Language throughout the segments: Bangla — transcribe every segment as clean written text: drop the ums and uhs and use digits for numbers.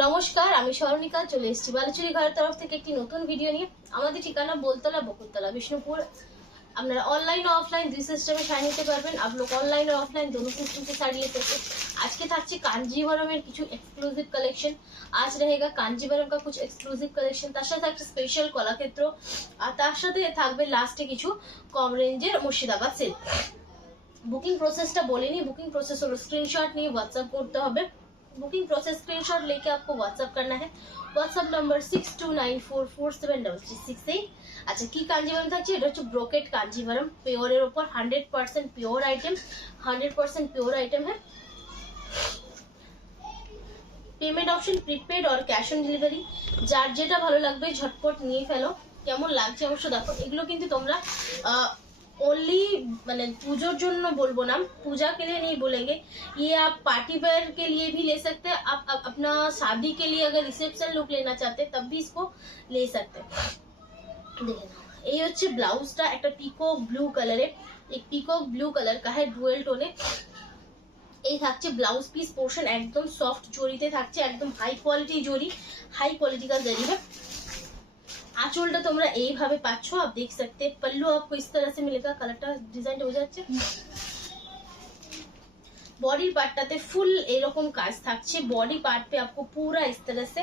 নমস্কার, আমি স্মরণিকা চলে এসেছি বালুচুরি ঘরের তরফ থেকে একটি নতুন ভিডিও নিয়ে। আমাদের ঠিকানা बोलतला बकुलतला बिष्णुपुर। আপনারা অনলাइन और ऑफलाइन দুই সিস্টেমে শাড়ি নিতে পারবেন। आप लोग ऑनलाइन और ऑफलाइन दोनों सिस्टम से শাড়ি लेते हैं। আজকে থাকছে কাঞ্জিভারমের কিছু এক্সক্লুসিভ কালেকশন। আজ रहेगा কাঞ্জিভারম का कुछ এক্সক্লুসিভ কালেকশন, তার সাথে একটা স্পেশাল কলাক্ষেত্র, আর তার সাথে থাকবে লাস্টে কিছু কম রেঞ্জের মুর্শিদাবাদ সিল্ক। বুকিং প্রসেসটা বলিনি। বুকিং প্রসেস হলো স্ক্রিনশট নিয়ে হোয়াটসঅ্যাপ করতে হবে। बुकिंग प्रोसेस स्क्रीनशॉट लेके आपको व्हाट्सएप करना है। WhatsApp number 6294473368। अच्छा की कांजीवरम থাকছে, এটা হচ্ছে ব্রোকেট কাঞ্জিভারম পিওরের উপর 100% পিওর আইটেম, 100% পিওর আইটেম है। পেমেন্ট অপশন প্রিপেড और ক্যাশ অন ডেলিভারি, যার যেটা ভালো লাগবে ঝটপট নিয়ে ফেলো। কেমন লাগছে অবশ্য দেখো। এগুলো কিন্তু তোমরা ओनली मतलब पूजोर जोन बोलबो ना, पूजा के लिए नहीं बोलेंगे। ये आप पार्टी वेयर के लिए भी ले सकते हैं। आप अपना शादी के लिए अगर रिसेप्शन लुक लेना चाहते हैं तब भी इसको ले सकते हैं। देखें ये হচ্ছে ব্লাউজটা একটা পিকক ব্লু কালারে, एक পিকক ব্লু কালার का है ডুয়েল টোনে। এই থাকছে ব্লাউজ পিস পোর্শন, একদম সফট জরিতে থাকছে, একদম হাই কোয়ালিটি জরি, হাই क्वालिटी का जरी है। आंचलটা তোমরা এইভাবে পাচ্ছ, आप देख सकते हैं। पल्लू आपको इस तरह से मिलेगा, कलरটা ডিজাইনটা বোঝা যাচ্ছে। बॉडी पार्टটাতে ফুল এরকম কাজ থাকছে। बॉडी पार्ट पे आपको पूरा इस तरह से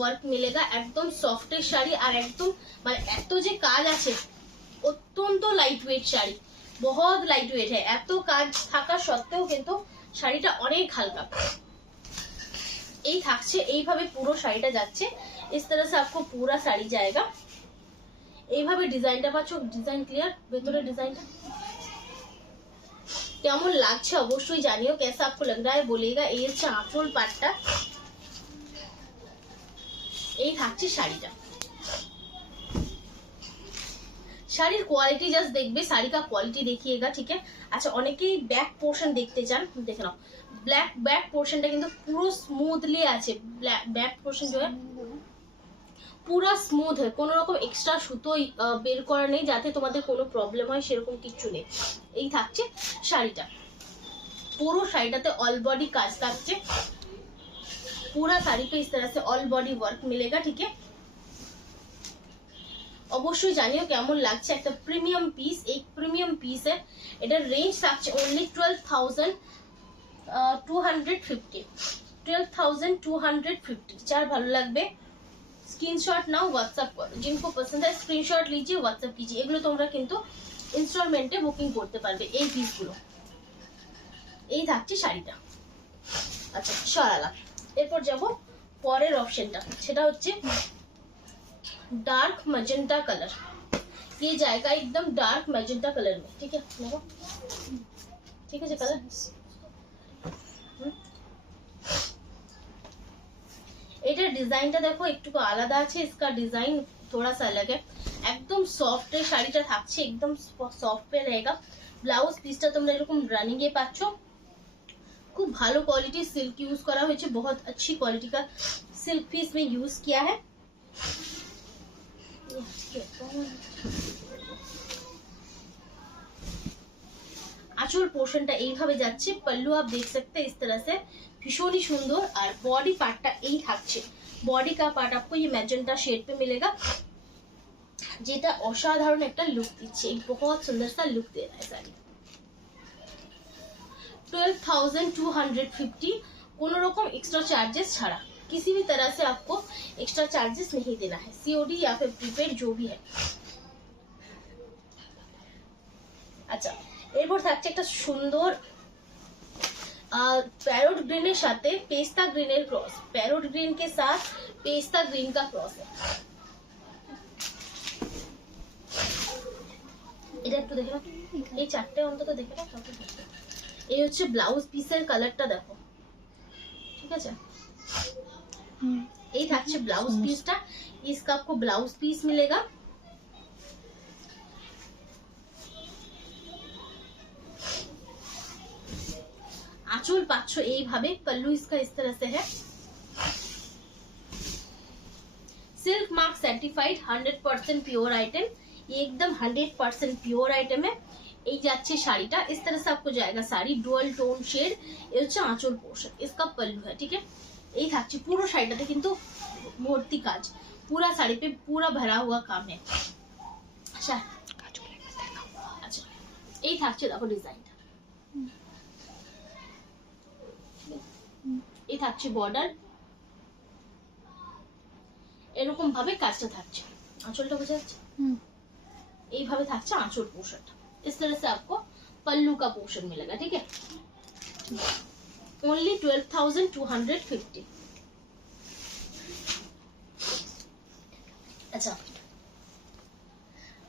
वर्क मिलेगा। একদম সফটের শাড়ি, আর একদম মানে এত যে কাজ আছে, অত্যন্ত লাইট ওয়েট শাড়ি, बहुत লাইট ওয়েট है। এত কাজ থাকা সত্ত্বেও কিন্তু শাড়িটা অনেক হালকা। এই থাকছে এইভাবে পুরো শাড়িটা যাচ্ছে। इस तरह से आपको पूरा साड़ी जाएगा। এইভাবে ডিজাইনটা পাচ্ছ। ডিজাইন ক্লিয়ার, ভেতরে ডিজাইনটা কেমন লাগছে অবশ্যই জানিও। कैसा आपको लग रहा है बोलिएगा। এই হচ্ছে আঁচল পাটটা, এই থাকছে শাড়িটা। শাড়ির কোয়ালিটি জাস্ট দেখবে, শাড়ি का क्वालिटी देखिएगा, ठीक है। अच्छा অনেকেই ব্যাক পোর্শন দেখতে চান, দেখে নাও। ব্ল্যাক ব্যাক পোর্শনটা কিন্তু পুরো স্মুথলি আছে। ব্যাক পোর্শন जो है পুরো স্মুথ হয়, কোনো রকম এক্সট্রা সুতো বের করা নেই যাতে তোমাদের কোনো প্রবলেম হয়, সেরকম কিছু নেই। এই থাকছে শাড়িটা। পুরো শাড়িটাতে অল বডি কাজ থাকছে। पूरा साड़ी पे इस तरह से ऑल बॉडी वर्क मिलेगा, ठीक है। অবশ্যই জানিও কেমন লাগছে। একটা প্রিমিয়াম পিস, एक প্রিমিয়াম পিস है। এটার রেঞ্জ থাকছে only 12,250, 12,250। যার ভালো লাগবে स्क्रीनशॉट नाउ, व्हाट्सएप करो। जिनको पसंद है स्क्रीनशॉट लीजिए, व्हाट्सएप कीजिए। এগুলো তোমরা কিন্তু ইনস্টলমেন্টে বুকিং করতে পারবে এই পিসগুলো। এই থাকছে শাড়িটা। আচ্ছা সরালাম। এরপর যাব পরের অপশনটা, সেটা হচ্ছে डार्क मैजेंटा कलर। ये जाएगा एकदम डार्क मैजेंटा कलर में, ठीक है। देखो ठीक है, कलर এটার ডিজাইনটা দেখো একটু আলাদা আছে। इसका डिजाइन थोड़ा सा अलग है। একদম সফট এর শাড়িটা থাকছে, একদম সফট पे रहेगा। ব্লাউজ পিসটা তোমরা এরকম রানিং এ পাচ্ছ। খুব ভালো কোয়ালিটি সিল্ক ইউজ করা হয়েছে, बहुत अच्छी क्वालिटी का सिल्क पीस में यूज किया है। आंचल पोर्शनটা এইভাবে যাচ্ছে। पल्लू आप देख सकते हैं इस तरह से, ভীষণই সুন্দর। আর বডি পার্টটা এই থাকছে। বডি का पार्ट आपको ये मैजेंटा शेड पे मिलेगा, যেটা অসাধারণ একটা লুক দিচ্ছে। बहुत सुंदर सा लुक दे रहा है साड़ी। 12,250, কোনো রকম एक्स्ट्रा चार्जेस ছাড়া, किसी भी तरह से आपको एक्स्ट्रा चार्जेस नहीं देना है। सीओडी या फिर प्रीपेड जो भी है। अच्छा এরপর থাকছে একটা সুন্দর पैरोट ग्रीन এর সাথে পেস্তা গ্রিনের ক্রস। पैरोट ग्रीन के साथ पेस्ता ग्रीन का क्रॉस है। এটা একটু দেখো, এই চারটে অন্তত দেখে নাও। এই হচ্ছে ব্লাউজ পিসের কালারটা দেখো, ঠিক আছে। এই থাকছে ব্লাউজ পিসটা। इसका आपको ब्लाउज पीस मिलेगा। आंचल पाচ্ছ এইভাবে। पल्लू इसका इस तरह से है। Silk mark certified 100% pure item. ये एकदम 100% प्योर आइटम है। এই যাচ্ছে শাড়িটা। इस तरह से आपको जाएगा साड़ी डुअल टोन शेड। ये হচ্ছে आंचल पोर्शन, इसका पल्लू है, ठीक है। এই থাকছে পুরো শাড়িটাতে কিন্তু ভর্তি কাজ, पूरा साड़ी पे पूरा भरा हुआ काम है। আচ্ছা আচ্ছা এই থাকছে দেখো ডিজাইনটা, এই থাকছে বর্ডার, এরকম ভাবে কাজটা থাকছে, আঁচলটা বোঝা যাচ্ছে, এইভাবে থাকছে आंचल पोर्शन। इस तरह से आपको पल्लू का पोर्शन मिलेगा, ठीक है। ओनली 12,250। আচ্ছা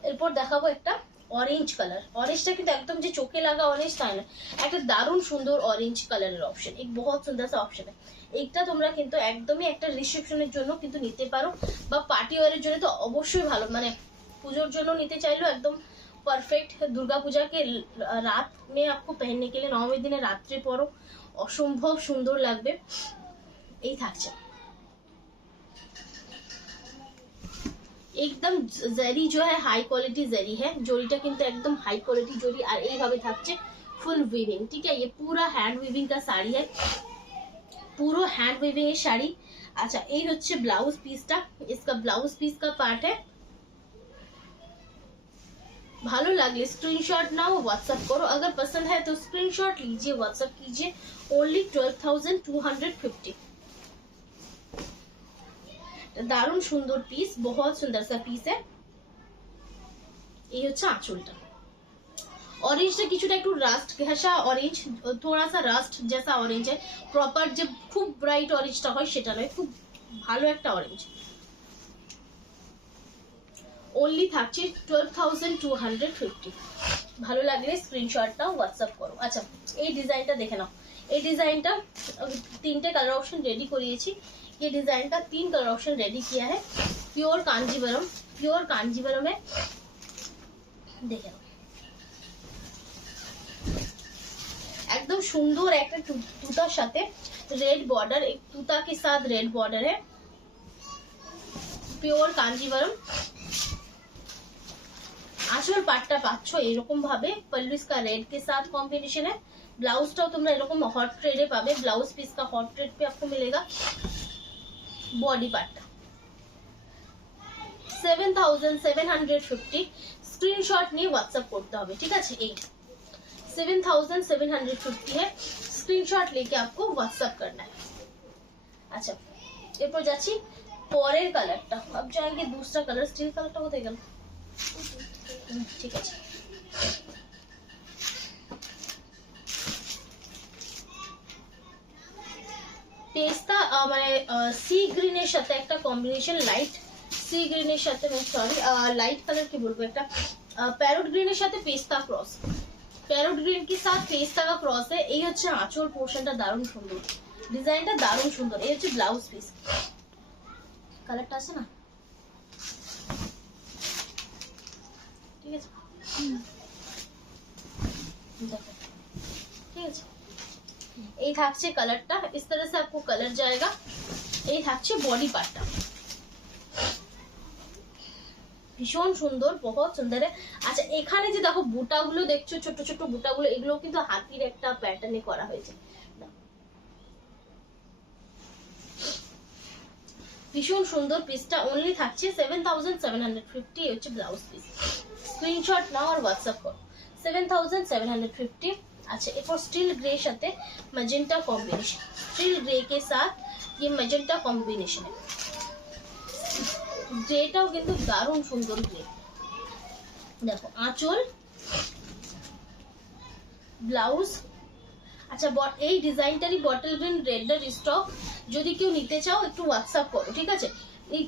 এরপর দেখাবো একটা অরেঞ্জ কালার। অরেঞ্জটা কিন্তু একদম যে চোখে লাগা অরেঞ্জ তাই না, একটা দারুণ সুন্দর অরেঞ্জ কালারের অপশন, এক বহুত সুন্দর সা অপশন है। এইটা তোমরা কিন্তু একদমই একটা রিসেপশনের জন্য কিন্তু নিতে পারো, বা পার্টি ওয়ারের জন্য তো অবশ্যই ভালো, মানে পুজোর জন্য নিতে চাইলেও একদম परफेक्ट है। दुर्गा पूजा के रात में आपको पहनने के लिए 9वें दिन रात्रि परो असम्भव सुंदर লাগবে। এই থাকছে एकदम जरी जो है हाई क्वालिटी जरी है, जरीटा किंतु एकदम हाई क्वालिटी जरी, और এইভাবে থাকছে फुल वीविंग, ठीक है। ये पूरा हैंड वीविंग का साड़ी है, पूरा हैंड वीविंग है साड़ी। अच्छा এই হচ্ছে ব্লাউজ পিসটা, इसका ब्लाउज पीस का पार्ट है। भालो लागले स्क्रीनशॉट नाओ, व्हाट्सएप करो, अगर पसंद है तो स्क्रीनशॉट लीजिए, व्हाट्सएप कीजिए। ओनली 12,250। दारुण सुंदर पीस, बहुत सुंदर सा पीस है। ये হচ্ছে আঁচলটা। ऑरेंजটা কিছুটা একটু রাস্ট ঘেঁষা অরেঞ্জ, थोड़ा सा রাস্ট जैसा ऑरेंज है, प्रॉपर যে খুব ব্রাইট অরেঞ্জটা হয় সেটা নয়, খুব ভালো একটা অরেঞ্জ। ओनली থাকছে 12,250। ভালো লাগলে স্ক্রিনশটটা হোয়াটসঅ্যাপ করো। আচ্ছা এই ডিজাইনটা দেখে নাও, এই ডিজাইনটা তিনটে কালার ऑप्शन रेडी করিয়েছি। ये डिजाइन का 3 कलर ऑप्शन रेडी किया है। प्योर कांजीवरम है, देखे नाओ एकदम सुंदर একটা তুতার সাথে रेड बॉर्डर, एक তুতা के साथ रेड बॉर्डर है। प्योर कांजीवरम। आंचल पार्टটা পাচ্ছ এরকম ভাবে, पल्लू इसका रेड के साथ कॉम्बिनेशन है। ब्लाउजটাও তোমরা এরকম हॉट ट्रेडে পাবে, ब्लाउज पीस का हॉट ट्रेड पे आपको मिलेगा। Body part 7,750। स्क्रीनशॉट নিয়ে व्हाट्सएप করতে হবে, ঠিক আছে। এই 7,750 है, स्क्रीनशॉट लेके आपको व्हाट्सएप करना है। अच्छा এরপর যাচ্ছি পরের কালারটা। अब जाएंगे दूसरा कलर, स्टील कलरটা কোথায় গেল, ঠিক আছে। পেস্তা মানে সি গ্রিনের সাথে একটা কম্বিনেশন, লাইট সি গ্রিনের সাথে, সরি लाइट कलर की बोलबो, একটা প্যারট গ্রিনের সাথে পেস্তা क्रॉस, প্যারট গ্রিন के साथ পেস্তা का क्रॉस है। এই হচ্ছে আঁচল পোরশনটা, দারুণ সুন্দর ডিজাইনটা, দারুণ সুন্দর। এই হচ্ছে ব্লাউজ পিস, কালারটা আছে না, ঠিক আছে, দেখো ঠিক আছে। এই থাকছে কালারটা, इस तरह से आपको कलर जाएगा। এই থাকছে বডি পার্টটা, ভীষণ সুন্দর, বহুত সুন্দর। আচ্ছা এখানে যে দেখো বুটাগুলো দেখছো, ছোট ছোট বুটাগুলো, এগুলো কিন্তু হাতির একটা প্যাটার্নে করা হয়েছে, ভীষণ সুন্দর। পিসটা ओनली থাকছে 7,750। এই হচ্ছে ব্লাউজ পিস। স্ক্রিনশট নাও আর হোয়াটসঅ্যাপ করো। 7,750। अच्छा एक और स्टील ग्रे साथे मैजेंटा कॉम्बिनेशन, स्टील ग्रे के साथ ये मैजेंटा कॉम्बिनेशन है। ग्रेटाও কিন্তু দারুণ সুন্দর গ্রে। দেখো আঁচল, ব্লাউজ। আচ্ছা এই ডিজাইনটারই বটল গ্রিন রেডের স্টক, যদি কেউ নিতে চাও একটু হোয়াটসঅ্যাপ করো, ঠিক আছে।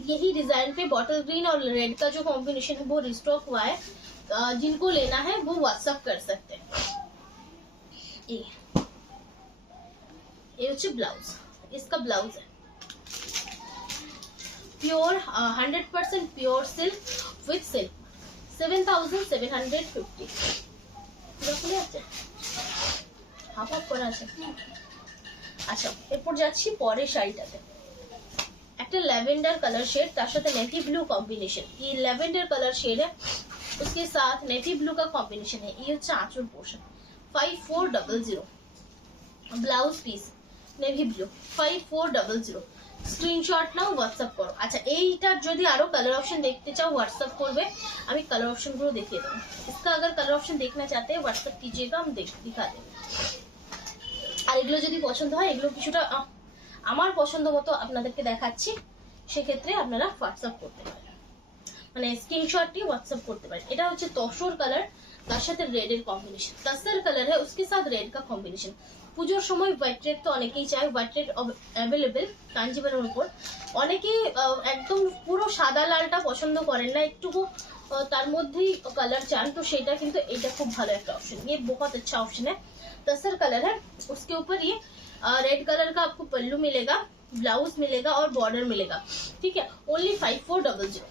यही डिजाइन पे बॉटल ग्रीन और रेड का जो कॉम्बिनेशन है वो रिस्टॉक हुआ है, जिनको लेना है वो व्हाट्सएप कर सकते हैं। ये হচ্ছে ব্লাউজ, इसका ब्लाउज है pure 100% pure silk with silk. 7,750। খুলে আছে, হাফ হাফ করা আছে। আচ্ছা এরপর যাচ্ছি পরের শাড়িটাতে। একটা ল্যাভেন্ডার কালার शेड, তার সাথে नेवी ब्लू कॉम्बिनेशन। ये ল্যাভেন্ডার কালার शेड है, उसके साथ नेवी ब्लू का कॉम्बिनेशन है। ये হচ্ছে আঁচল portion. 5400। Blouse piece navy blue 5400 screenshot নাও হোয়াটসঅ্যাপ করো। আচ্ছা এইটার যদি আরো কালার ऑप्शन देखते चाहो व्हाट्सएप করবে, আমি কালার ऑप्शन গুলো देখিয়ে দেবো। इसका अगर कलर ऑप्शन देखना चाहते हैं व्हाट्सएप कीजिएगा, हम दिखा देंगे। আর এগুলো যদি পছন্দ হয়, এগুলো কিছুটা আমার পছন্দ মতো আপনাদেরকে দেখাচ্ছি, সেক্ষেত্রে আপনারা হোয়াটসঅ্যাপ করতে পারেন, মানে স্ক্রিনশট নিয়ে হোয়াটসঅ্যাপ করতে পারেন। এটা হচ্ছে তসর কালার, তার সাথে রেড এর কম্বিনেশন, তসর কালার है उसके साथ रेड का कॉम्बिनेशन। পুজোর সময় হোয়াইট রেড তো অনেকেই চায়, হোয়াইট রেড অ্যাভেলেবেল কাঞ্জিভারমের উপর। অনেকেই একদম পুরো সাদা লালটা পছন্দ করেন না, একটু তার মধ্যেই কালার চান, তো সেটা কিন্তু এটা খুব ভালো একটা অপশন, ये बहुत अच्छा ऑप्शन है। तसर कलर है, उसके ऊपर ये रेड कलर का आपको पल्लू मिलेगा, ब्लाउज मिलेगा और बॉर्डर मिलेगा, ठीक है। ओनली 5400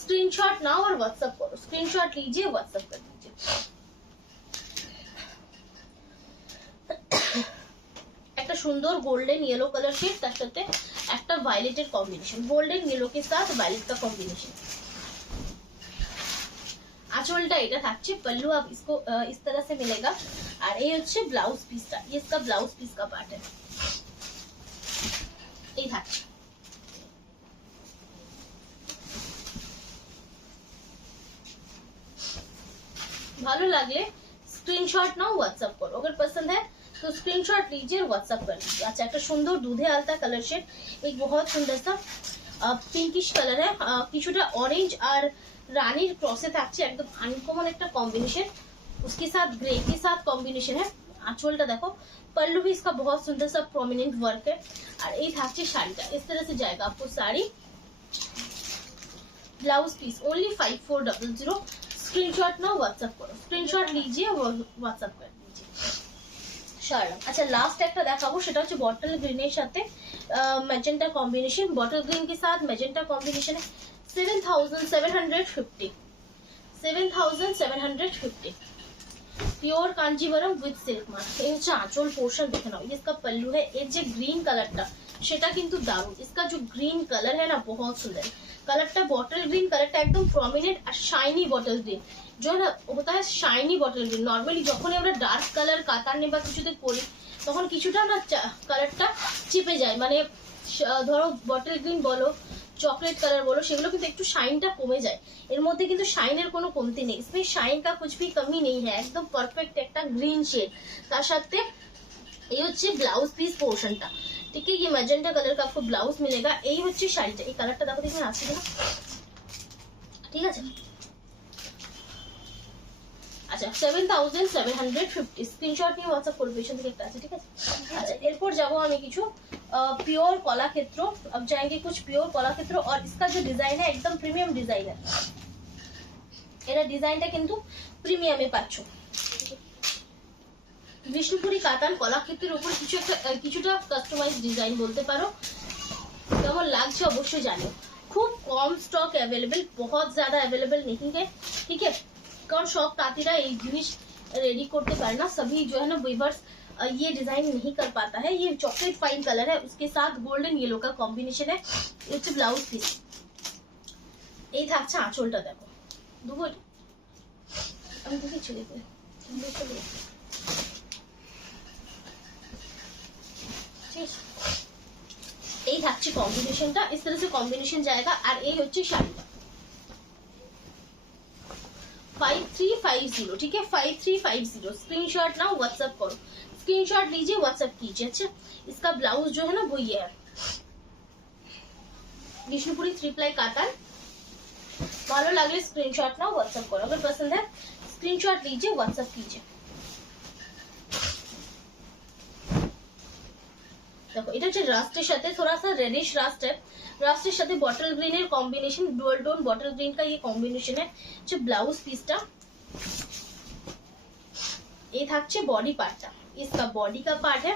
स्क्रीनशॉट नाउ और व्हाट्सएप करो, स्क्रीनशॉट लीजिए व्हाट्सएप कर दीजिए। একটা সুন্দর গোল্ডেন येलो कलर शेड, তার সাথে একটা ভায়োলেটের কম্বিনেশন, গোল্ডেন येलो के साथ वायलेट का कॉम्बिनेशन। आंचलটা এটা থাকছে, पल्लू आप इसको इस तरह से मिलेगा, और ये হচ্ছে ब्लाउज पीसটা, ये इसका ब्लाउज पीस का पार्ट है, এই থাকছে। ভালো লাগলে স্ক্রিনশট নাও হোয়াটসঅ্যাপ করো, अगर पसंद है तो स्क्रीनशॉट लीजिए और व्हाट्सएप कर लीजिए। अच्छा একটা সুন্দর দুধে আলতা কালার শেড, एक बहुत सुंदर सा पिंकिश कलर है, কিছুটা ऑरेंज और রানীর ক্রসে থাকছে, একদম আনকমন একটা কম্বিনেশন, उसके साथ ग्रे के साथ कॉम्बिनेशन है। आंचलটা দেখো, पल्लू भी इसका बहुत सुंदर सा प्रोमिनेंट वर्क है, और এই থাকছে শাড়িটা, इस तरह से जाएगा आपको sari, blouse piece only 5400 screenshot ना व्हाट्सएप करो, स्क्रीनशॉट लीजिए व्हाट्सएप कर दीजिए। শাড়ি अच्छा लास्ट একটা দেখাবো, সেটা হচ্ছে বটল গ্রিনের সাথে ম্যাজেন্টা কম্বিনেশন, বটল গ্রিন के साथ मैजेंटा कॉम्बिनेशन है। 7750 7750 pure Kanjeevaram with silk mark. এই হচ্ছে আঁচল পোর্শন, দেখে নাও, इसका पल्लू है, এর যে গ্রিন কালারটা সেটা কিন্তু দারুণ, इसका जो ग्रीन कलर है ना बहुत सुंदर, कलरটা बॉटल ग्रीन, कलरটা একদম প্রমিনেন্ট আর শাইনি বটল গ্রিন, जो ना होता है শাইনি বটল গ্রিন। নরমালি যখন আমরা ডার্ক কালার কাতার নে বা কিছুতে করি, তখন কিছুটা না কালারটা চিপে যায়, মানে ধরো বটল গ্রিন বলো, চকলেট কালার বলো, সেগুলো কিন্তু একটু শাইনটা কমে যায়। এর মধ্যে কিন্তু শাইনের কোনো কমতি নেই, इसमें শাইন का कुछ भी कमी नहीं है, একদম পারফেক্ট একটা গ্রিন শেড। তার সাথে এই হচ্ছে ব্লাউজ পিস পোর্শনটা, ঠিক है, ये मैजेंटा कलर का आपको ब्लाउज मिलेगा। এই হচ্ছে শাড়িটা, এই কালারটা দেখো দেখুন আসছে কিনা, ঠিক আছে। আচ্ছা 7750 স্ক্রিনশট নিয়ে হোয়াটসঅ্যাপ করবে, পেছন থেকে একটা আছে, ঠিক আছে। আচ্ছা এরপর যাব আমি কিছু प्योर कलाक्षेत्र, अब जाएंगे कुछ प्योर कलाक्षेत्र, और इसका जो डिजाइन है एकदम प्रीमियम डिजाइन है, এরা ডিজাইনটা কিন্তু প্রিমিয়ামে পাচ্ছ। বিষ্ণুপুরি কাতান কলাক্ষেত্রের উপর কিছু একটা কিছুটা কাস্টমাইজ ডিজাইন বলতে পারো, কেমন লাগছে অবশ্যই জানিও। খুব কম স্টক अवेलेबल, बहुत ज्यादा अवेलेबल नहीं है, ठीक है, কারণ সব তাঁতিরা এই জিনিস রেডি করতে পারে না, सभी जो है ना वीवर्स ये डिजाइन नहीं कर पाता है। ये चॉकलेट फाइन कलर है, उसके साथ गोल्डन येलो का कॉम्बिनेशन है, ये ब्लाउज पीस। এই থাকছে আঁচলটা, দেখো দুটো আমি দেখি চলে গেল, এই থাকছে কম্বিনেশনটা, इस तरह से कॉम्बिनेशन जाएगा। আর এই হচ্ছে শাড়িটা 5350, ठीक है 5350 स्क्रीनशॉट ना व्हाट्सएप करो, स्क्रीनशॉट लीजिए व्हाट्सएप कीजिए। अच्छा इसका ब्लाउज जो है ना वो ये है, विष्णुपुरी 3 प्लाई कातान। ভালো লাগলে স্ক্রিনশট নাও व्हाट्सएप करो, अगर पसंद है स्क्रीनशॉट लीजिए व्हाट्सएप कीजिए। देखो এটা হচ্ছে রাস্টের সাথে थोड़ा सा रेडिश रास्ट है, রাস্টের সাথে বটল গ্রিনের কম্বিনেশন, ডুয়াল টোন বটল গ্রিन का ये कॉम्बिनेशन है। जो ब्लाउज पीसটা ये থাকছে बॉडी पार्टটা, इसका बॉडी का पार्ट है।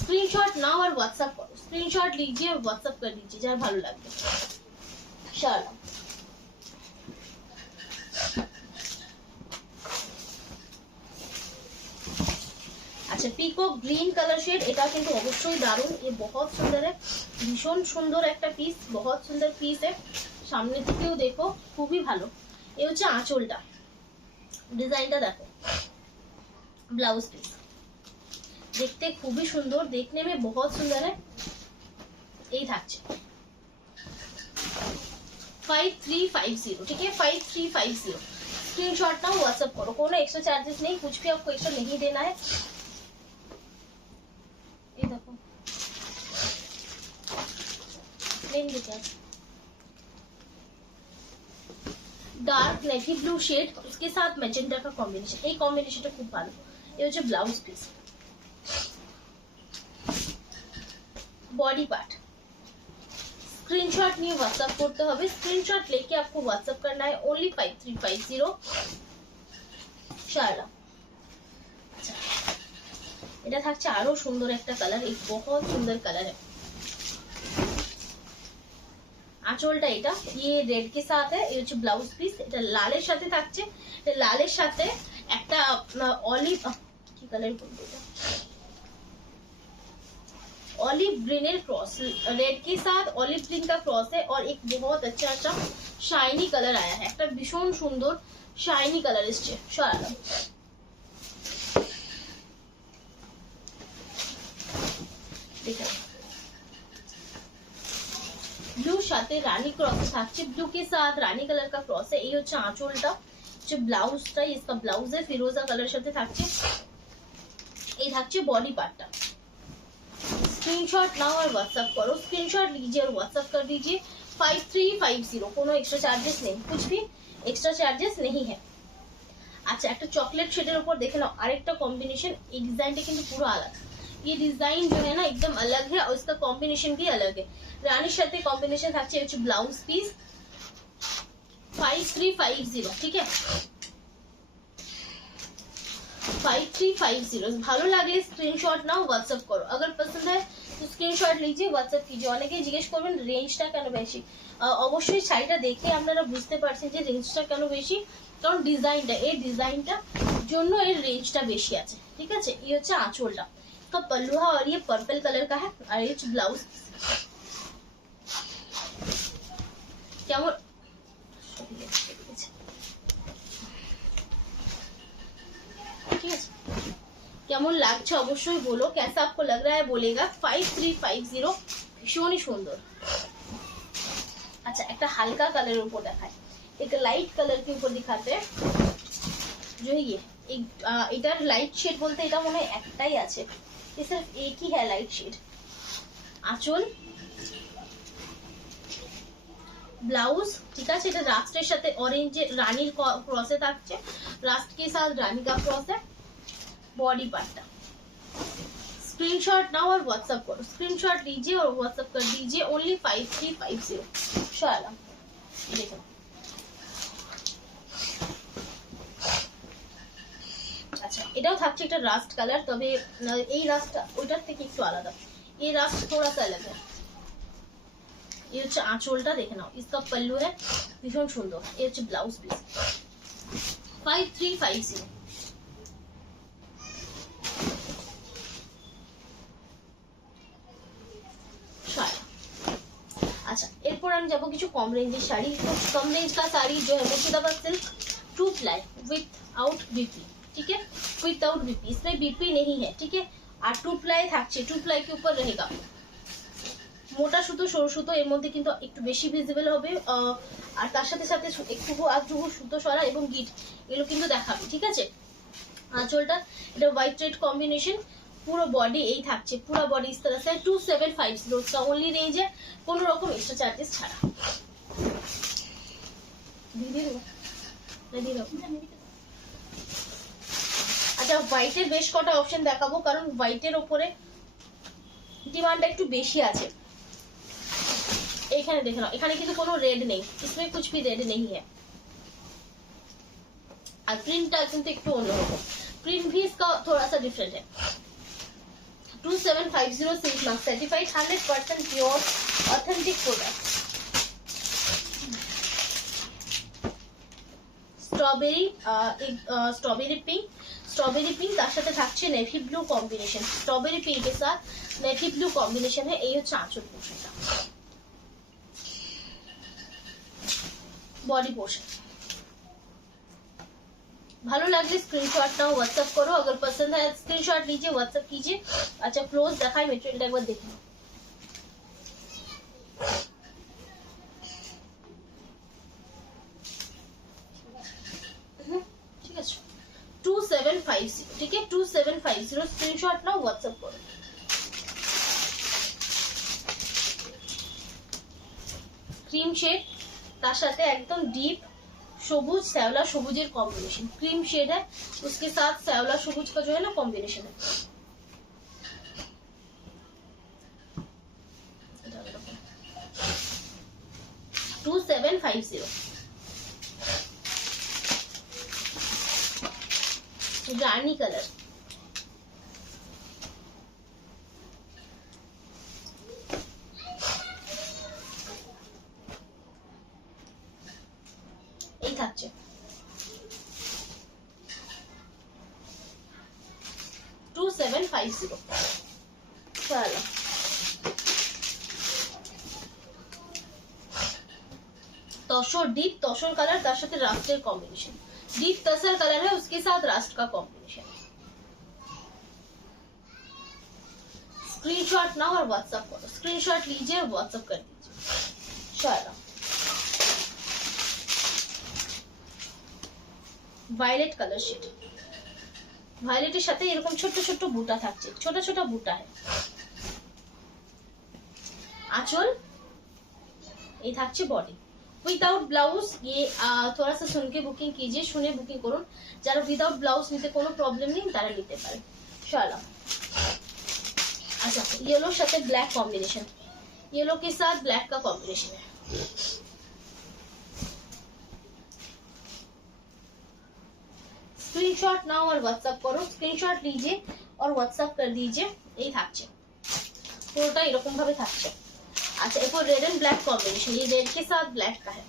स्क्रीनशॉट नाउ और व्हाट्सएप करो, स्क्रीनशॉट लीजिए और व्हाट्सएप कर दीजिए যার ভালো লাগবে। শাড়ি अच्छा पीकॉक ग्रीन कलर शेड, এটা কিন্তু অবশ্যই দারুণ, ये बहुत सुंदर है, ভীষণ সুন্দর একটা পিস, बहुत सुंदर পিস है, সামনে থেকেও দেখো খুবই ভালো। এই হচ্ছে আঁচলটা, ডিজাইনটা দেখো, ব্লাউজ পিস দেখতে খুবই সুন্দর, देखने में बहुत सुंदर है। এই থাকছে 5350, ठीक है 5350। स्क्रीनशॉट ना व्हाट्सएप करो, कोनो एक्स्ट्रा चार्जेस नहीं, कुछ भी आपको एक्स्ट्रा नहीं देना है। ये देखो लेंगे क्या, डार्क नेवी ब्लू शेड, उसके साथ मैजेंटा का कॉम्बिनेशन, এই কম্বিনেশনটা খুব ভালো। এই হচ্ছে blouse piece. Body part screenshot নিয়ে व्हाट्सएप করতে হবে, स्क्रीनशॉट लेके आपको व्हाट्सएप करना है ओनली 5350 শালা। আচ্ছা এটা থাকছে আরো সুন্দর একটা কালার, এই बहुत সুন্দর কালার है। আঁচলটা এটা ये रेड के साथ है, এই হচ্ছে ব্লাউজ পিস। এটা লালের সাথে থাকছে, এটা লালের সাথে একটা অলিভ কি কালার বলবো এটা, ऑलिव ग्रीन क्रॉस, रेड के साथ ऑलिव ग्रीन का क्रॉस है और एक बहुत अच्छा अच्छा शाइनी कलर आया है, একটা ভীষণ সুন্দর শাইনি কালার এসছে। সরালাম দেখো ব্লু সাথে রানী क्रॉस থাকছে, ব্লू के साथ रानी कलर का क्रॉस है। এই হচ্ছে আঁচলটা, যে ব্লাউজটা इसका ब्लाउज है ফিরোজা কালার সাথে থাকছে। এই থাকছে বডি পার্টটা। स्क्रीनशॉट नाउ और व्हाट्सएप करो, स्क्रीनशॉट लीजिए और व्हाट्सएप कर दीजिए 5350, কোনো एक्स्ट्रा चार्जेस नहीं, कुछ भी एक्स्ट्रा चार्जेस नहीं है। अच्छा একটা চকলেট শেডের উপর দেখে নাও আরেকটা কম্বিনেশন, এই ডিজাইনটা কিন্তু পুরো আলাদা। ये डिजाइन जो है ना एकदम अलग है और इसका कॉम्बिनेशन भी अलग है। রানীর সাথে কম্বিনেশন থাকছে, হচ্ছে ব্লাউজ পিস 5350, ठीक है 5350। ভালো লাগলে স্ক্রিনশট নাও व्हाट्सएप करो, अगर पसंद है तो স্ক্রিনশট लीजिए व्हाट्सएप कीजिए। অনেকেই জিজ্ঞেস করবেন রেঞ্জটা কেন বেশি, অবশ্যই শাড়িটা দেখে আপনারা বুঝতে পারছেন যে রেঞ্জটা কেন বেশি, কারণ ডিজাইনটা, এই ডিজাইনটা জন্য এর রেঞ্জটা বেশি আছে, ঠিক আছে। এই হচ্ছে আঁচলটা, इसका पल्लू है और ये पर्पल कलर का है और ये ब्लाउज কেমন ঠিক আছে কেমন লাগছে অবশ্যই বলো, कैसा आपको लग रहा है बोलेगा। 5350 ভীষণই সুন্দর। अच्छा একটা হালকা কালারের উপর দেখায়, एक लाइट कलर के ऊपर दिखाते हैं जो है ये এটার লাইট শেড বলতে এটা মনে হয় একটাই আছে, ये सिर्फ एक ही है लाइट शेड। আঁচল ब्लाउज, ठीक है এটা রাস্টের সাথে অরেঞ্জ রানীর ক্রসে থাকছে, রাস্ট के साथ रानी का क्रॉस है। बॉडी पार्ट स्क्रीनशॉट नाउ और व्हाट्सएप करो, स्क्रीनशॉट लीजिए और व्हाट्सएप कर दीजिए ओनली 5350 शाला। देखो আচ্ছা এটাও থাকছে একটা রাস্ট কালার, তবে এই রাস্টটা ওইটার থেকে একটু আলাদা, এই রাস্ট थोड़ा सा अलग है। ये হচ্ছে আঁচলটা দেখে নাও, इसका पल्लू है ভীষণ সুন্দর। এই হচ্ছে ব্লাউজ পিস 5350। अच्छा এরপর আমি যাব কিছু কম রেঞ্জের শাড়ি। तो कम रेंज का साड़ी जो है Murshidabad silk 2 ply without BP, ठीक है विदाउट बीपी, इसमें बीपी नहीं है, ठीक है। আর 2 प्लाई থাকছে, 2 प्लाई के ऊपर रहेगा মোটা সুতো সরু সুতো, এর মধ্যে কিন্তু একটু বেশি ভিজিবল হবে, আর তার সাথে সাথে একটু আধটুকু সুতো সরা এবং গিট এগুলো কিন্তু দেখাবে, ঠিক আছে। আঁচলটা এটা হোয়াইট রেড কম্বিনেশন, পুরো বডি এই থাকছে, পুরো বডি इस तरह से 2750 का ओनली रेंज है, কোনো রকম এক্সট্রা চার্জেস ছাড়া। আচ্ছা হোয়াইটের বেশ কটা অপশন দেখাবো, কারণ হোয়াইটের উপরে ডিমান্ডটা একটু বেশি আছে। এখানে দেখে নাও, এখানে কিন্তু কোনো রেড নেই, इसमें कुछ भी रेड नहीं है। আর প্রিন্টটা কিন্তু একটু অন্যরকম, प्रिंट भी इसका थोड़ा सा डिफरेंट है। 2750 silk mark certified 100% pure authentic product. Strawberry strawberry pink তার সাথে থাকছে নেভি ব্লু কম্বিনেশন, স্ট্রবেরি পিঙ্কের সাথে নেভি ব্লু কম্বিনেশন है। এই হচ্ছে আঁচল পোর্শনটা, বডি পোর্শন भालो लगले स्क्रीनशॉट नाओ, व्हाट्सएप करो। अगर पसंद है स्क्रीनशॉट लीजिए, व्हाट्सएप कीजिए। अच्छा क्लोज दिखाए मटेरियल एक बार देखिए। ठीक है 2750, ठीक है 2750 स्क्रीनशॉट नाओ, व्हाट्सएप करो। क्रीम शेड तार साथे एकदम डीप সবুজ শ্যাওলা সবুজের কম্বিনেশন, ক্রিম शेड है उसके साथ শ্যাওলা সবুজ का जो है ना कॉम्बिनेशन है। 2750 रानी कलर, এই থাকছে। टू 2750 चलो तसर डीप तसर कलर तार साथे रास्टेर कॉम्बिनेशन, डीप तसर कलर है उसके साथ रास्ट का कॉम्बिनेशन। स्क्रीनशॉट नाउ और व्हाट्सएप करो, स्क्रीनशॉट लीजिए और व्हाट्सएप कर दीजिए। चलो वायलेट कलर शेड, ভায়োলেটের সাথে এরকম ছোট ছোট বুটা থাকছে, ছোট ছোট বুটা है। आंचल ये থাকছে বডি উইদাউট ব্লাউজ। ये थोड़ा सा सुन के बुकिंग कीजिए, শুনে বুকিং করুন। যারা উইদাউট ব্লাউজ নিতে কোনো প্রবলেম নেই তারা নিতে পারে। চলো अच्छा येलो সাথে ब्लैक कॉम्बिनेशन, येलो के साथ ब्लैक का कॉम्बिनेशन है। स्क्रीनशॉट नाउ और व्हाट्सएप करो, स्क्रीनशॉट लीजिए और व्हाट्सएप कर दीजिए। এই থাকছে পুরোটা এরকম ভাবে থাকছে। अच्छा এরপর रेड एंड ब्लैक कॉम्बिनेशन, ये रेड के साथ ब्लैक का है।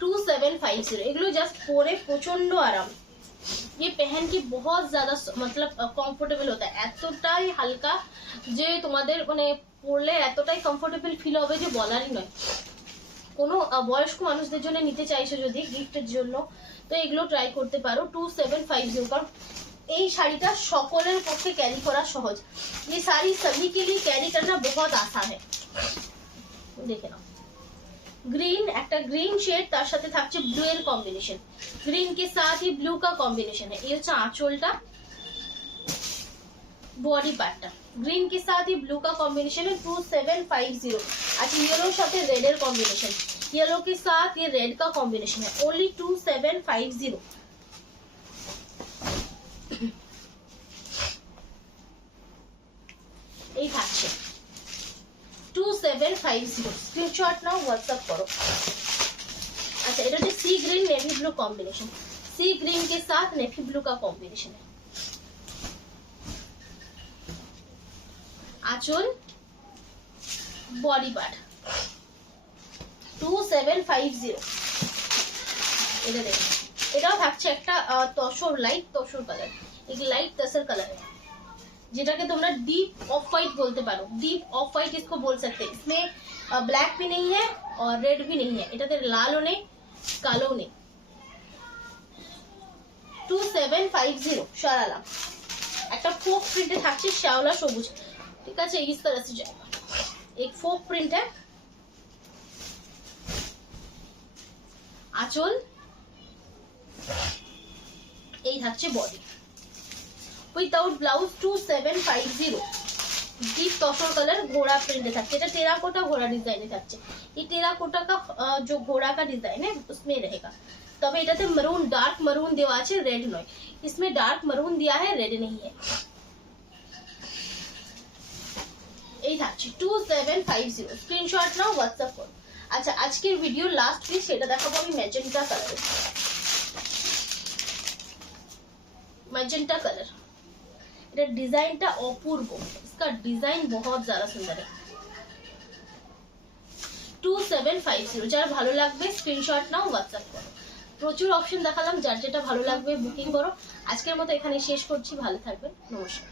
2750 এগুলো জাস্ট পরে প্রচন্ড আরাম, ये पहन के बहुत ज्यादा मतलब कंफर्टेबल होता है। এতটাই হালকা যে তোমাদের মানে পরলে এতটাই কমফোর্টেবল ফিল হবে যে বলারই নয়। কোনো বয়স্ক মানুষদের জন্য নিতে চাইছো যদি গিফটের জন্য তো এগুলো ট্রাই করতে পারো। 2750 কারণ এই শাড়িটা সকলের পক্ষে ক্যারি করা সহজ। ये साड़ी सभी के लिए कैरी करना बहुत आसान है। দেখে নাও ग्रीन একটা গ্রিন শেড তার সাথে থাকছে ব্লু এর কম্বিনেশন, গ্রিন के साथ ही ब्लू का कॉम्बिनेशन है। ये হচ্ছে আঁচলটা, बॉडी पार्टটা ग्रीन के साथ ही ब्लू का कॉम्बिनेशन है। 2750। अच्छा येलो साथे रेड এর कॉम्बिनेशन, येलो के साथ ये रेड का कॉम्बिनेशन है। ओनली 2750। এই থাকছে 2750 স্ক্রিনশট নাও, व्हाट्सएप करो। अच्छा এটা হচ্ছে सी ग्रीन नेवी ब्लू कॉम्बिनेशन, सी ग्रीन के साथ नेवी ब्लू का कॉम्बिनेशन है। आंचल बॉडी पार्ट 2750। এটা দেখো এটাও থাকছে একটা তসর লাইট তসর কালার, एक लाइट तसर कलर है যেটাকে তোমরা डीप ऑफ वाइट बोलते पारो, डीप ऑफ वाइट इसको बोल सकते हैं। इसमें ब्लैक भी नहीं है और रेड भी नहीं है, এটাতে লালও নেই কালোও নেই। 2750 শারালা একটা ফোক প্রিন্টে থাকছে শ্যাওলা সবুজ, ঠিক আছে इस तरह से जाएगा। एक फोक प्रिंट है। आंचल এই থাকছে বডি উইদাউট ব্লাউজ। 2750 डीप तसर कलर घोड़ा प्रिंटे থাকছে, এটা टेराकोटा घोड़ा डिजाइन থাকছে। ये टेराकोटा का जो घोड़ा का डिजाइन है उसमें रहेगा। तब এটাতে मरून डार्क मरून দেওয়া আছে, रेड নয়। इसमें डार्क मरून दिया है, रेड नहीं है। এই থাকছে 2750 স্ক্রিনশট নাও, व्हाट्सएप করো। আচ্ছা আজকের ভিডিও লাস্ট পিস সেটা দেখাবো আমি ম্যাজেন্টা কালার, मैजेंटा कलर। এটা ডিজাইনটা অপূর্ব, इसका डिजाइन बहुत ज्यादा सुंदर है। 2750 যার ভালো লাগবে স্ক্রিনশট নাও, व्हाट्सएप করো। প্রচুর অপশন দেখালাম, যার যেটা ভালো লাগবে বুকিং করো। আজকের মতো এখানে শেষ করছি, ভালো থাকবেন, নমস্কার।